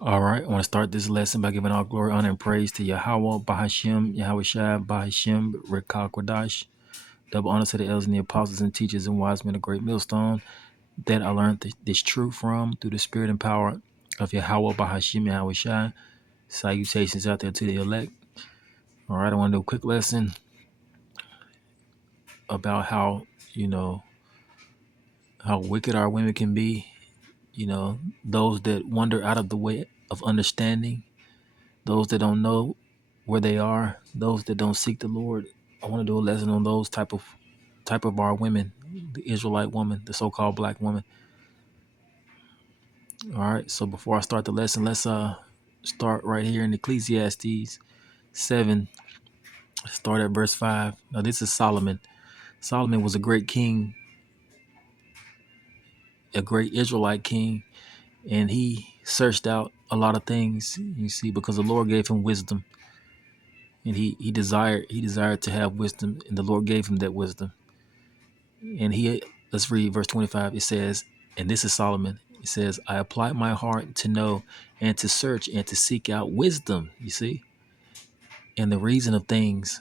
All right, I want to start this lesson by giving all glory, honor, and praise to Yahweh, Bahashim, Yahweh Shai, Bahashim, Rekah Kodash. Double honor to the elders and the apostles and teachers and wise men of great millstone that I learned this truth from through the spirit and power of Yahweh, Bahashim, Yahweh Shai. Salutations out there to the elect. All right, I want to do a quick lesson about how, how wicked our women can be. Those that wander out of the way of understanding, those that don't know where they are, those that don't seek the Lord. I want to do a lesson on those type of our women, the Israelite woman, the so-called black woman. All right. So before I start the lesson, let's start right here in Ecclesiastes 7. Start at verse 5. Now this is Solomon. Solomon was a great king, a great Israelite king, and he searched out a lot of things. You see, because the Lord gave him wisdom, and he desired to have wisdom, and the Lord gave him that wisdom. And he let's read verse 25. It says, and this is Solomon. It says, I apply my heart to know and to search and to seek out wisdom, you see, and the reason of things,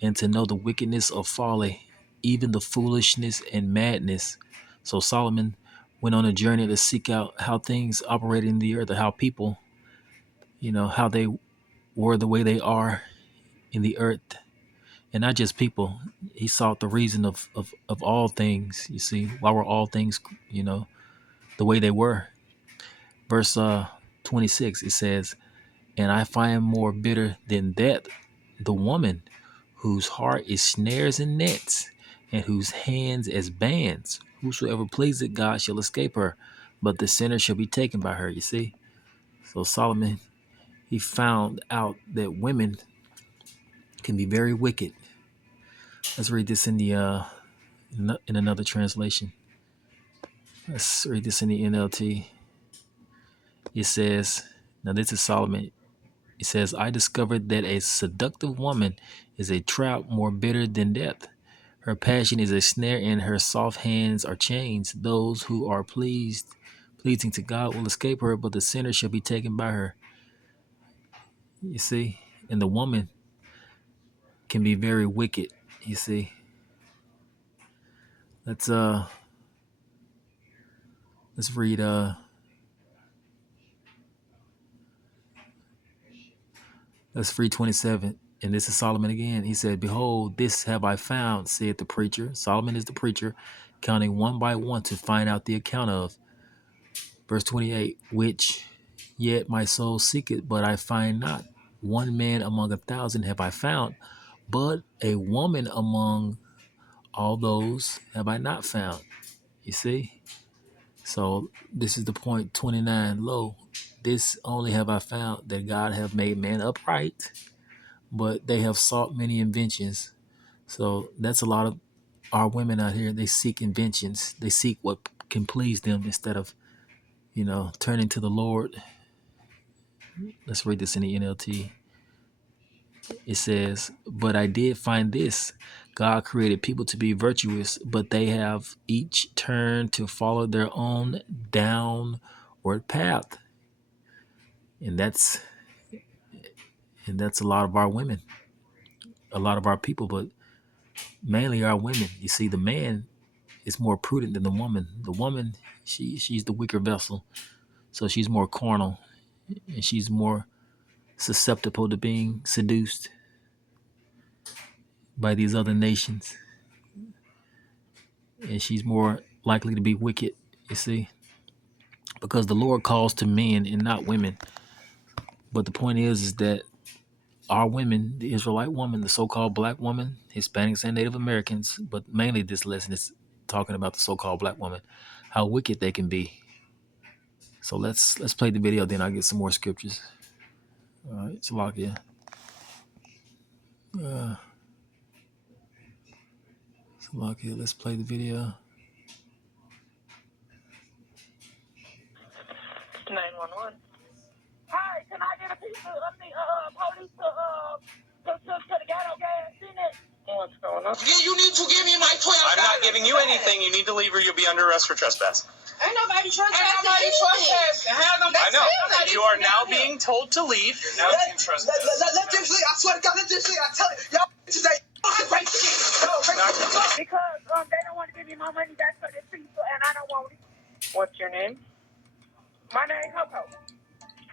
and to know the wickedness of folly, even the foolishness and madness. So Solomon went on a journey to seek out how things operate in the earth, or how people, how they were the way they are in the earth. And not just people. He sought the reason of all things, you see. Why were all things, the way they were? Verse 26, it says, and I find more bitter than that the woman whose heart is snares and nets, and whose hands as bands. Whosoever pleaseth God shall escape her, but the sinner shall be taken by her, you see. So Solomon, he found out that women can be very wicked. Let's read this in the in another translation. Let's read this in the NLT. It says, now this is Solomon. It says, I discovered that a seductive woman is a trap more bitter than death. Her passion is a snare, and her soft hands are chains. Those who are pleasing to God will escape her, but the sinner shall be taken by her. You see? And the woman can be very wicked, you see. Let's read let's read 27. And this is Solomon again. He said, behold, this have I found, said the preacher. Solomon is the preacher, counting one by one to find out the account of. Verse 28, which yet my soul seeketh, but I find not. One man among 1,000 have I found, but a woman among all those have I not found. You see? So this is the point 29. Lo, this only have I found, that God have made man upright, but they have sought many inventions. So that's a lot of our women out here. They seek inventions. They seek what can please them instead of, turning to the Lord. Let's read this in the NLT. It says, but I did find this. God created people to be virtuous, but they have each turned to follow their own downward path. And that's a lot of our women, a lot of our people, but mainly our women. You see, the man is more prudent than the woman. The woman, she's the weaker vessel. So she's more carnal, and she's more susceptible to being seduced by these other nations. And she's more likely to be wicked, you see, because the Lord calls to men and not women. But the point is that our women, the Israelite woman, the so-called black woman, Hispanics and Native Americans, but mainly this lesson is talking about the so-called black woman, how wicked they can be. So let's play the video, then I'll get some more scriptures. All right, it's locked in. It's locked in. Let's play the video. 911. Hi, can I get a piece of the police to To the ghetto gas in it. What's going on? You need to give me my $12. I'm not giving you anything. You need to leave or you'll be under arrest for trespass. Ain't nobody trespassing. I know. You are now being told to leave. You're now being trespassed. Let them sleep. I swear to God, let them sleep. I tell you, y'all today. Because they don't want to give me my money back for this pizza, and I don't want it. What's your name? My name is Coco.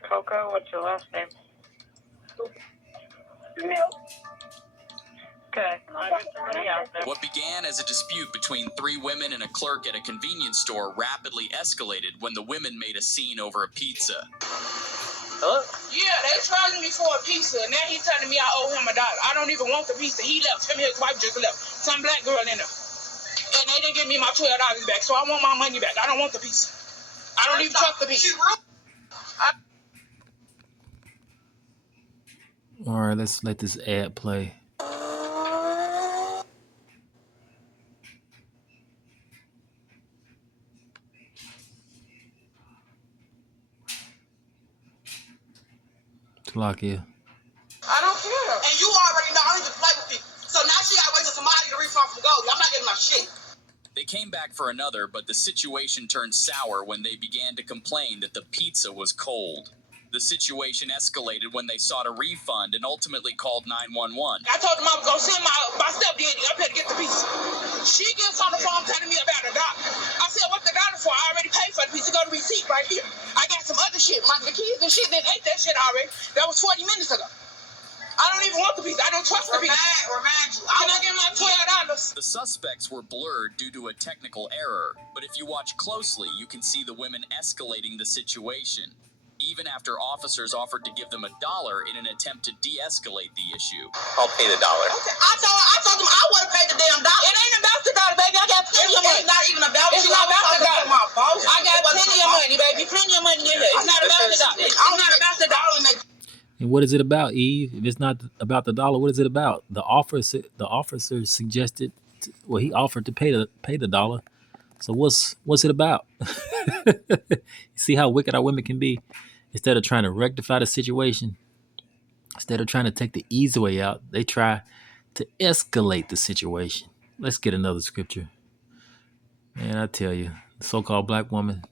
Coco, what's your last name? Milk. Okay. What began as a dispute between three women and a clerk at a convenience store rapidly escalated when the women made a scene over a pizza. Hello? Yeah, they charging me for a pizza, and now he's telling me I owe him $1. I don't even want the pizza. He left. Him and his wife just left. Some black girl in there. And they didn't give me my $12 back, so I want my money back. I don't want the pizza. I don't even trust the pizza. All right, let's let this ad play. Talakia. I don't care. And you already know I don't even play with people. So now she got to wait till somebody to refund from Goldie. I'm not getting my shit. They came back for another, but the situation turned sour when they began to complain that the pizza was cold. The situation escalated when they sought a refund and ultimately called 911. I told them I was going to send my stepdaddy up here to get the pizza. She gets on the phone telling me about $1. I said, what's the $1 for? I already paid for the pizza. Go to receipt right here. I got some other shit. The kids and shit didn't ate that shit already. That was 40 minutes ago. I don't even want the pizza. I don't trust the pizza. Remind you. Can I get my $12? The suspects were blurred due to a technical error, but if you watch closely, you can see the women escalating the situation, even after officers offered to give them $1 in an attempt to de-escalate the issue. I'll pay the $1. Okay. I told them I would have paid the damn $1. It ain't about the $1, baby. I got plenty of money. It's not even about it's you. Not about the $1. My boss. I got plenty of money, baby. Plenty of money in here. It's not about the $1. It's not about the $1. And what is it about, Eve? If it's not about the dollar, what is it about? The officer suggested, he offered to pay the $1. So what's it about? See how wicked our women can be. Instead of trying to rectify the situation, instead of trying to take the easy way out, they try to escalate the situation. Let's get another scripture. Man, I tell you, the so-called black woman,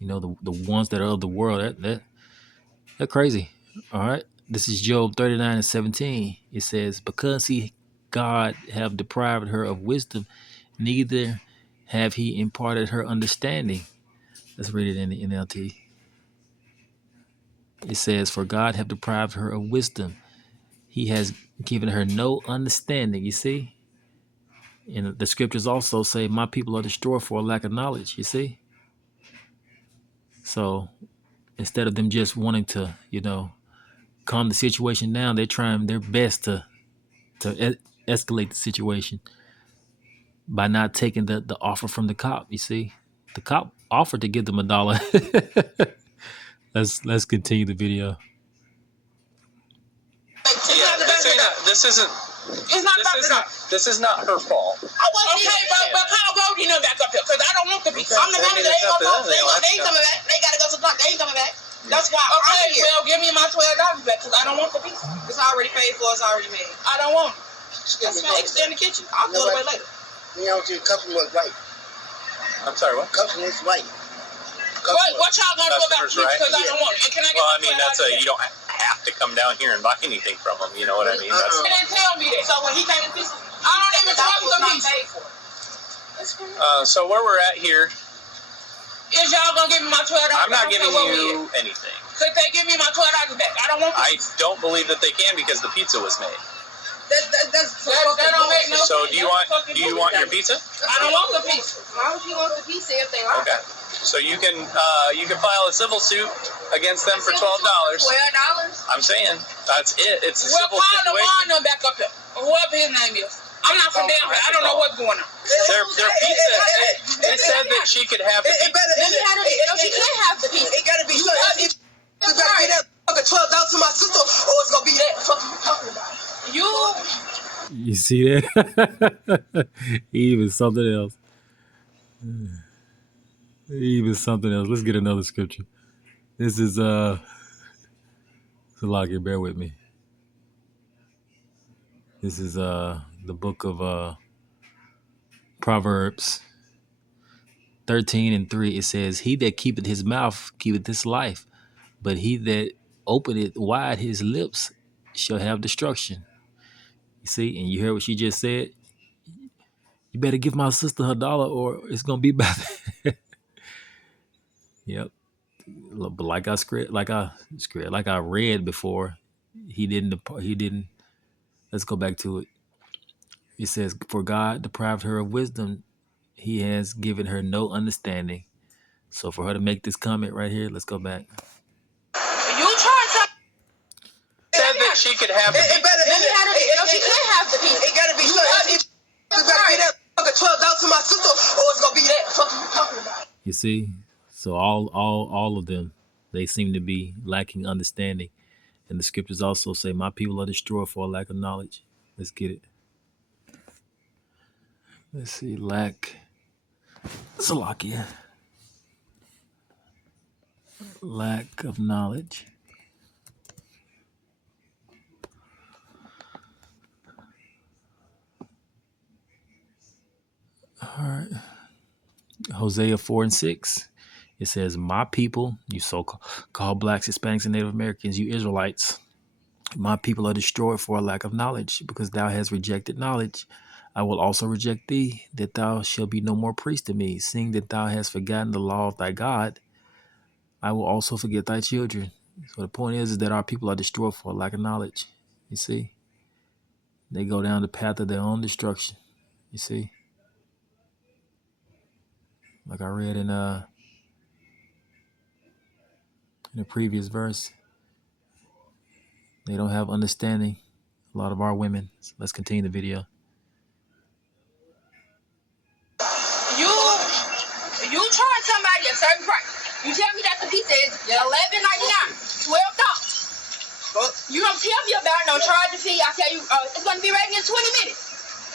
the ones that are of the world, they're crazy. All right. This is Job 39:17. It says, because God have deprived her of wisdom, neither have he imparted her understanding. Let's read it in the NLT. It says, for God have deprived her of wisdom. He has given her no understanding. You see? And the scriptures also say, my people are destroyed for a lack of knowledge. You see? So instead of them just wanting to, calm the situation down, they're trying their best to escalate the situation by not taking the offer from the cop. You see? The cop offered to give them $1. Let's continue the video. This isn't. This is not her fault. I wasn't okay, but Kyle Goldie back up here because I don't want the pizza. I'm the manager. They ain't coming back. They gotta go to the clock. They ain't coming back. That's why. Okay, well, give me my $12 back because I don't want the pizza. It's already paid for. It's already made. I don't want it. That's fine. Stay in the kitchen. I'll go away later. You know, your customer was right. I'm sorry, what? Customer is right. What y'all gonna do about the pizza because I don't want it? And can I get I mean, you don't have to come down here and buy anything from them. You know what I mean? He didn't tell me that. So when he came to pizza, I don't even trust the pizza. So where we're at here, is y'all gonna give me my $12? I'm not giving you anything. Could they give me my $12 back? I don't want the pizza. I don't believe that they can because the pizza was made. That don't make no sense. So do you want your pizza? I don't want the pizza. Why would you want the pizza if they are? Okay. So you can file a civil suit against them for $12. $12? I'm saying that's it. It's a civil situation. Well, back up there. Whoever his name is. I'm not from down here. I don't know what's going on. Their pizza. They said that she could have the pizza. She can't have the pizza. It gotta be. You gotta get that fucking $12 to my sister, or it's gonna be that. What you talking about? You see that? Even something else. Even something else. Let's get another scripture. This is Salakia, bear with me. This is the book of Proverbs 13:3. It says, "He that keepeth his mouth keepeth his life, but he that openeth wide his lips shall have destruction." You see, and you hear what she just said? You better give my sister her dollar or it's gonna be bad. Yep. But like I read before, he didn't. Let's go back to it. It says, "For God deprived her of wisdom, he has given her no understanding." So for her to make this comment right here, let's go back. You trying to Said that she could have the it better she could have the piece. It gotta be something. You better get that fucking $12 to my sister, or it's gonna be that. Fuck you talking about. You see? So all of them, they seem to be lacking understanding. And the scriptures also say, "My people are destroyed for a lack of knowledge." Let's get it. Let's see, lack. Salakia. Lack of knowledge. All right. Hosea 4:6. It says, "My people, you so-called blacks, Hispanics, and Native Americans, you Israelites, my people are destroyed for a lack of knowledge, because thou hast rejected knowledge. I will also reject thee, that thou shalt be no more priest to me. Seeing that thou hast forgotten the law of thy God, I will also forget thy children." So the point is that our people are destroyed for a lack of knowledge. You see? They go down the path of their own destruction. You see? Like I read in the previous verse, they don't have understanding. A lot of our women. So let's continue the video. You charge somebody a certain price. You tell me that the piece is $11.99, $12. You don't tell me about no charge a fee. I tell you, it's gonna be ready in 20 minutes.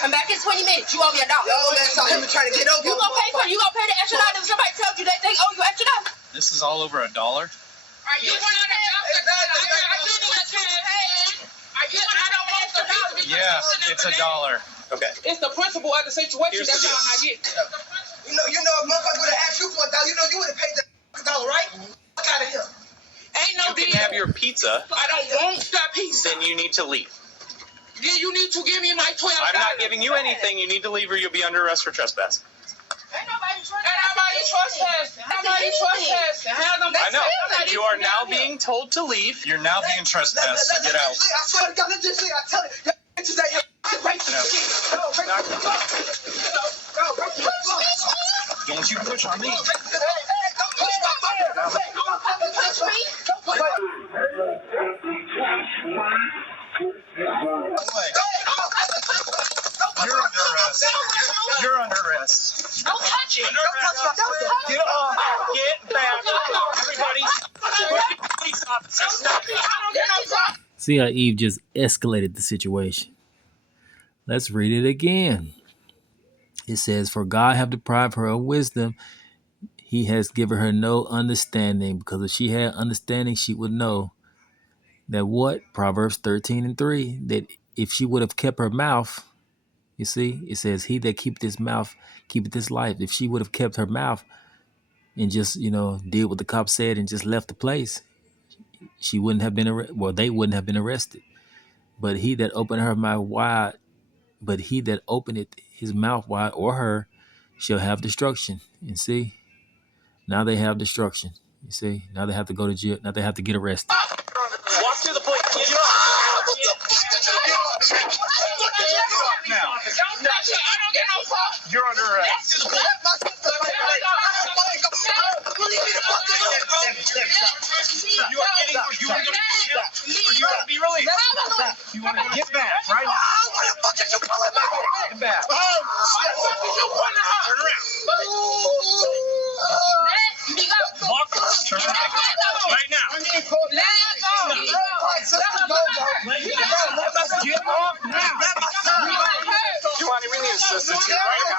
Come back in 20 minutes. You owe me $1. Yo, man, so him trying to get over. You gonna pay for it? You gonna pay the extra $1 if somebody tells you that they owe you extra $1? This is all over $1. Are you one of the Yeah, it's $1. Okay. It's the principle of the situation. Here's That's the all deal. I get. You know, if motherfucker would have asked you for $1, you know, you would have paid the $1, right? Fuck out of here. Ain't no You deal. can have your pizza, I don't want that piece. then you need to leave. Yeah, you need to give me my $12. I'm not giving you anything. You need to leave or you'll be under arrest for trespassing. Ain't nobody trespassing. Nobody trespassing. I know. You are now being told to leave. You're now being trespassed, so get out. I swear to God, let's just see. I tell you, bitches that you're racist. Don't you push on me. Don't push my fucking. Don't touch me. Don't push You're under arrest. You're under arrest. Don't touch it. Get off. Get back. Everybody. Police officers. Stop. See how Eve just escalated the situation. Let's read it again. It says, "For God have deprived her of wisdom. He has given her no understanding." Because if she had understanding, she would know that what? Proverbs 13:3, that if she would have kept her mouth, you see, it says, "He that keepeth his mouth keepeth his life." If she would have kept her mouth and just, did what the cop said and just left the place, she wouldn't have been arrested. Well, they wouldn't have been arrested. But he that opened her mouth wide, his mouth wide, or her, shall have destruction. And see, now they have destruction. You see, now they have to go to jail. Now they have to get arrested. Walk to the police. Get off. Now. Don't touch it. I don't get no fuck. You're under arrest. You are getting. You are going to be released. You want to get back right now. What the fuck is you calling me? Get back. Oh, shit. Turn around. Walk. Turn around. Right now. Get off now. You want to really insist it's right now.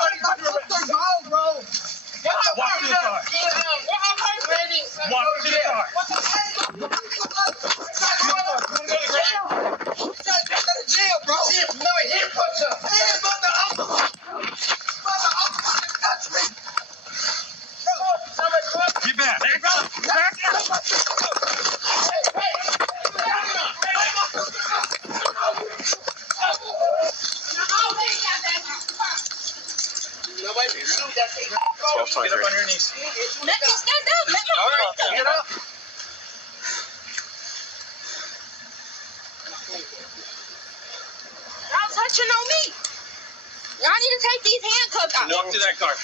Walk to the car. Walk to the car. knees. Let me stand up. Let me All right, stand get up. up. Y'all touching on me. Y'all need to take these handcuffs out. Walk to that car.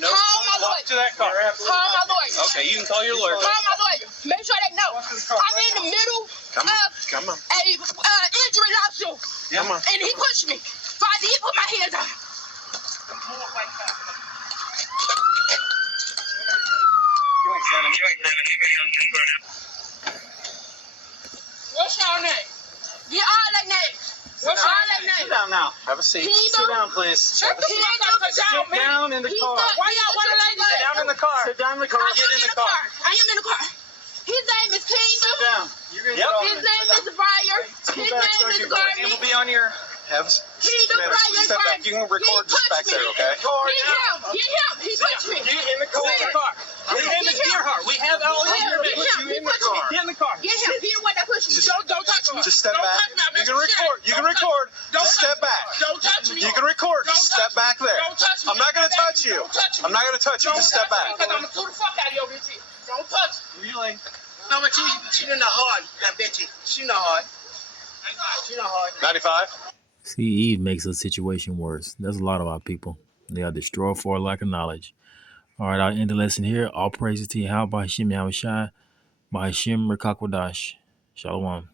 No. Call my Walk lawyer. to that car. Call my lawyer. Okay, you can call your lawyer. Call my lawyer. Make sure they know. I'm in the middle Come on. of Come on. a injury lawsuit. Come on. And he pushed me. So I did put my hands on him. What's your name? Get all their names. What's all their Sit names? down now. Have a seat. Sit down, please. Shut the fuck up. Sit down in the car. Why y'all want to ladies? Sit down in the car. Sit down in the car. I Get am in the car. I am in the car. His name is Kingdom. Sit down. You're gonna His get name is Briar. His name is It Gardner. will be on your. Have Kingdom Briar. step back. You can record just back there, okay? Get him. Get him. He pushed me. Get in the car. We have Miss Gearhart. We have all Get him. information. Get him. He pushed me. Get in the car. Get him. He the one that pushed me. Don't touch me. Just step Don't back. touch me. I'm You can record. You can record. Just step back. Don't touch me. You can record. Just step back there. Don't touch me. I'm not gonna touch you. Don't touch me. I'm not gonna touch you. Just step back. Because I'm going to sue the fuck out of your bitch. Don't touch me. Really? No, but she not hard, that bitch. She not hard. She not hard. 95. See, Eve makes a situation worse. There's a lot of our people. They are destroyed for a lack of knowledge. All right, I'll end the lesson here. All praises to Yahweh, Hashem Yahushai, Bahashim Rekakwadash. Shalom.